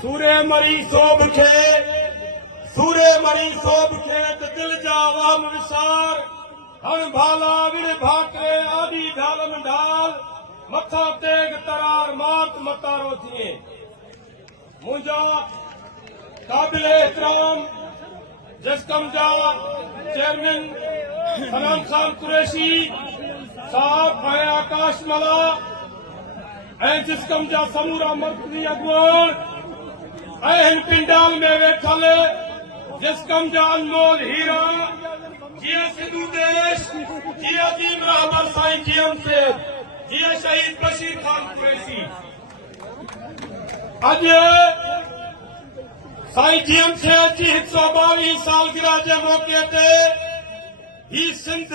सूरे मरी सोभ खे त दिल जा वाम विसार हण भाला विड़ भाकरे आदि ढालम ढाल मथा तेग तरार मात मतारो थिए मुंहिंजा काबिल एहतराम जसकम जा चेयरमैन सलाम खान कुरैशी साहब ऐं आकाश मला ऐं जिसकम जा समूरा मर्कज़ी अॻुवान ऐं हिन पिंडाल में वेठल जिसकम जा अनमोल हीरा जीअं सिंधु देश जीअं अजीम रहबर साईं जीएम सेठ जीअं शहीद बशीर खान कुरैशी अॼु साईं जीएम सेठ जी 122 सालगिरह जे मौक़े ते ही सिंध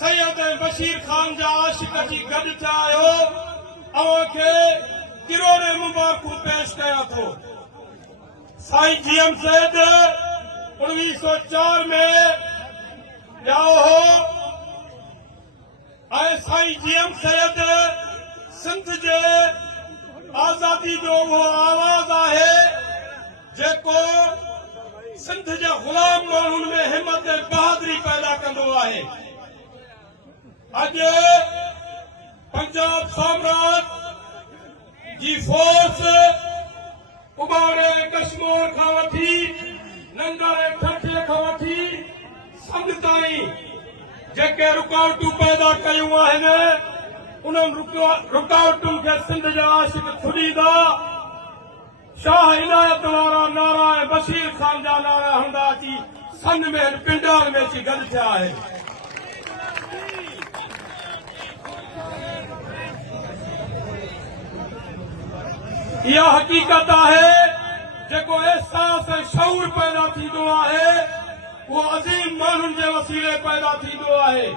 सैयद ऐं बशीर खान जा आशिक़ अची गॾु थिया आहियो अव्हां खे किरोड़े मुबारकूं पेश कयां थो। साईं जीएम सेठ 1904 में ॼाओ हो ऐं साईं जीएम सेठ सिंध जे आज़ादी जो उहो आवाज़ आहे जेको सिंध जे ग़ुलाम माण्हुनि में हिम्मत ऐं बहादुरी पैदा कंदो आहे। अॼु पंजाब साम्राज जी फोर्स उबारे कश्मीर खां वठी नंगारे ठठे खां वठी संग ताईं जेके रुकावटूं पैदा कयूं आहिनि उन्हनि रुकावटुनि खे सिंध जा आशिक़ छुॾींदा शाह इनायत वारा नारा ऐं बशीर खान जा नारा हणंदा अची सन में पिंडाल में अची गॾु थिया आहिनि। इहा हक़ीक़त आहे जेको एहसास ऐं शऊर पैदा थींदो आहे उहो अज़ीम माण्हुनि जे वसीले पैदा थींदो आहे।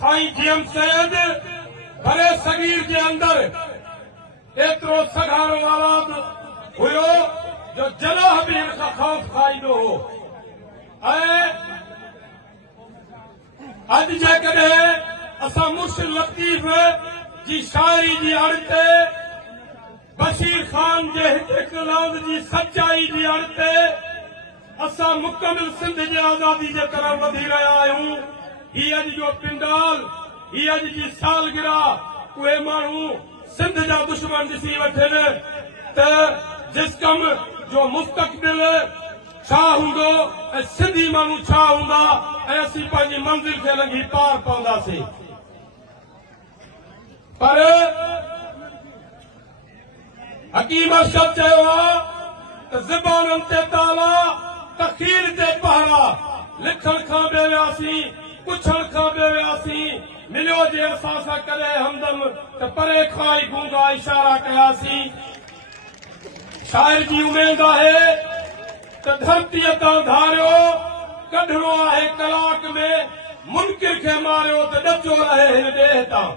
साईं जीएम सेठ भरे सगीर जे अंदरि एतिरो सघारो आवाज़ हुयो जो जनाह बि हिन खां ख़ौफ़ खाईंदो हो ऐं अॼु जेकॾहिं असां मुर्शिद लतीफ़ जी शाइरी जी अड़ ते बशीर खान जे हिक लफ़्ज़ जी सचाई जी अड़ ते असां मुकमिल सिंध जे आज़ादी जे तरफ़ वधी रहिया आहियूं। ही अॼु जो पिंडाल ही अॼु जी सालगिरह उहे माण्हू सिंध जा दुश्मन ॾिसी वठनि त जिस कम जो मुस्तक़बिल छा हूंदो ऐं सिंधी माण्हू छा हूंदा ऐं असीं पंहिंजी मंज़िल खे लंघी पार पवंदासीं। पर हकीम अरशद चयो आहे त ज़बाननि ते ताला तख़ीर ते पहरा लिखण खां बि वियासीं पुछण खां बि वियासीं मिलियो जे असां सां कॾहिं हमदम त परे खां ई गूंगा इशारा कयासीं। शाइर जी उमेद आहे त धरतीअ तां धारियो कढणो आहे कलाक में मुनकिर खे मारियो त ॾचो रहे हिन ॾेह तां।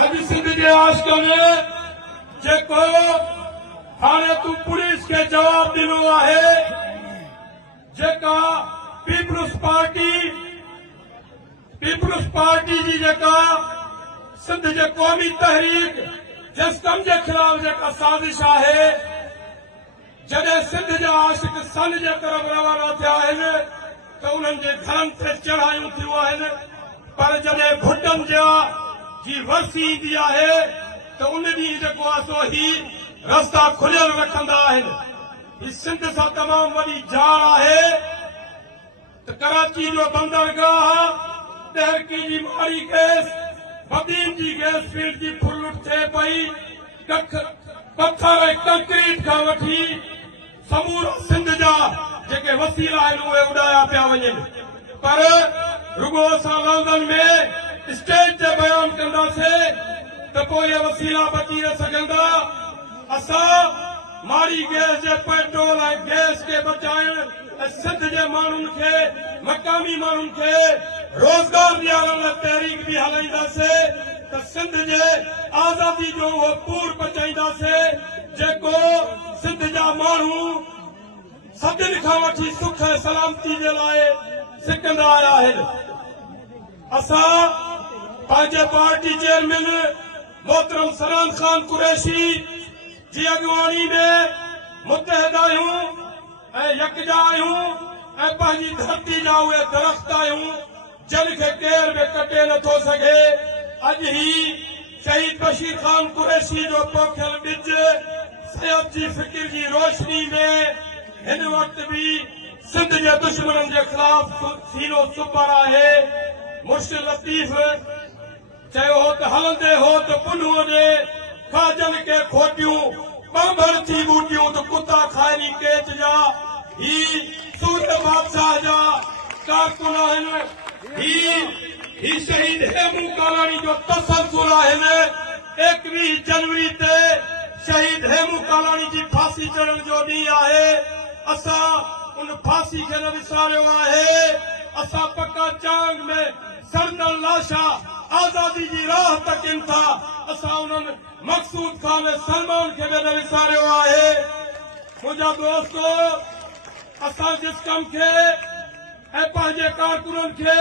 अॼु सिंध जे आशिक़नि जेको हाणे तूं पुलिस खे जवाब ॾिनो आहे जेका पीपुल्स पार्टी जी जेका सिंध जे क़ौमी तहरीक जिस कम जे ख़िलाफ़ जेका साज़िश आहे जॾहिं सिंध जा आशिक़ सन जे तरफ़ रवाना थिया आहिनि त उन्हनि जे घरनि ते चढ़ायूं थियूं आहिनि पर जॾहिं भुटनि जा जी वरसी ईंदी आहे त उन ॾींहुं जेको आहे सो ही रस्ता खुलियल रखंदा आहिनि। ही सिंध सां तमामु वॾी ॼाण आहे त कराची जो बंदरगाह तहरीकी जी माड़ी गैस बदीन जी गैस फील्ड जी फुल थिए पई पत्थर ऐं कंक्रीट खां वठी समूरा सिंध जा जेके वसीला आहिनि उहे उॾाया पिया वञनि पर रुगो असां लंदन में स्टेज ते बयान कंदासीं त पोइ इहे वसीला बची न सघंदा। असां माड़ी गैस जे पेट्रोल ऐं गैस खे बचाइण ऐं सिंध जे माण्हुनि खे मक़ामी माण्हुनि खे रोज़गार ॾियारण लाइ तहरीक बि हलाईंदासीं त सिंध जे आज़ादी जो उहो पूर पचाईंदासीं जेको सिंध जा माण्हू सदियुनि खां वठी सुख ऐं सलामती जे लाइ सिकंदा आया आहिनि। असां पंहिंजे पार्टी चेयरमैन मोहतरम सरान खान कुरैशी जी अॻुवाणी में मुतहद आहियूं ऐं यकजा आहियूं ऐं पंहिंजी धरती जा उहे दरख़्त आहियूं जिन खे केर बि कटे नथो सघे। अॼु ही शहीद बशीर खान कुरैशी जो पोखियल ॿिज सैयद जी फ़िक्र जी रोशनी में हिन वक़्त भी सिंध जे दुश्मननि जे ख़िलाफ़ सीनो सुपर आहे। मुर्शिद लतीफ़ चयो हो त हलंदे हो त पुनुअ जे खाजन के खोटियूं बांभर थी बूटियूं त कुता खाइनी केच जा। ही सूर्य बादशाह जा कारकुन आहिनि। ही शहीद हेमू कालाणी जो तसलसुल आहिनि। 21 जनवरी ते शहीद हेमू कालाणी जी फांसी चढ़ण जो ॾींहुं आहे। असां उन फांसी खे न विसारियो आहे। असां पक्का चांग में सड़ंदड़ लाशा आज़ादी जी राह तकिन था। असां उन्हनि मक़सूद खान सलमान खे बि न विसारियो आहे। मुंहिंजा दोस्तो, असां जिस कम खे ऐं पंहिंजे कारकुननि खे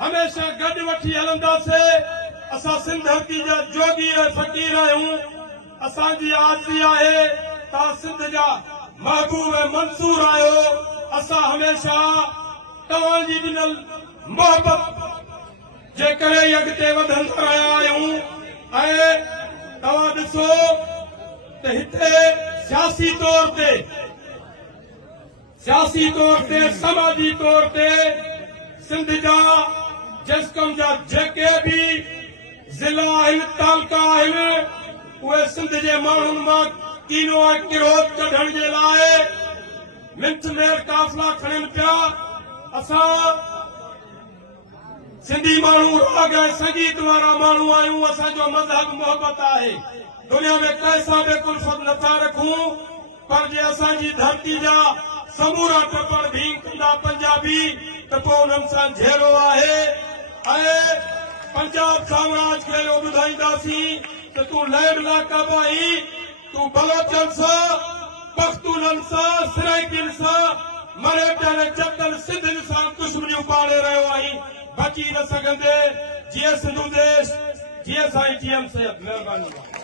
हमेशह गॾु वठी हलंदासीं। असां सिंध धरती जा जोगी ऐं फ़क़ीर आहियूं। असांजी आरज़ी आहे तव्हां सिंध जा महबूब ऐं मंसूर आहियो। असां हमेशह तव्हांजी ॾिनल मोहबत जे करे अॻिते वधंदा रहिया आहियूं। ऐं तव्हां ॾिसो त हिते सियासी तौर ते समाजी तौर ते सिंध जा जस्कम जा जेके भी ज़िला आहिनि तालका आहिनि उहे सिंध जे माण्हुनि मां कीनो ऐं किरोध कढण जे लाइ मिंथ मेर काफ़िला खणनि पिया। असां सिंधी माण्हू राग ऐं संगीत वारा माण्हू आहियूं। असांजो मज़हब मोहबत आहे। दुनिया में कंहिंसां बि कुल्फ़त नथा रखूं, पर जे असांजी धरती जा समूरा टपड़ भीं कंदा पंजाबी त पोइ उन्हनि सां जहिड़ो आहे। ऐं पंजाब साम्राज खे इहो ॿुधाईंदासीं त तूं लैंड लाकब आहीं, तूं बलोचनि सां पख्तूननि सां सराइकियुनि सां मरेठनि ऐं जटनि सिंधियुनि सां दुश्मनियूं पाले रहियो आहीं। बची न सघंदे। जीअं सिंधु देश, जीअं साईं TM सैयद। महिरबानी।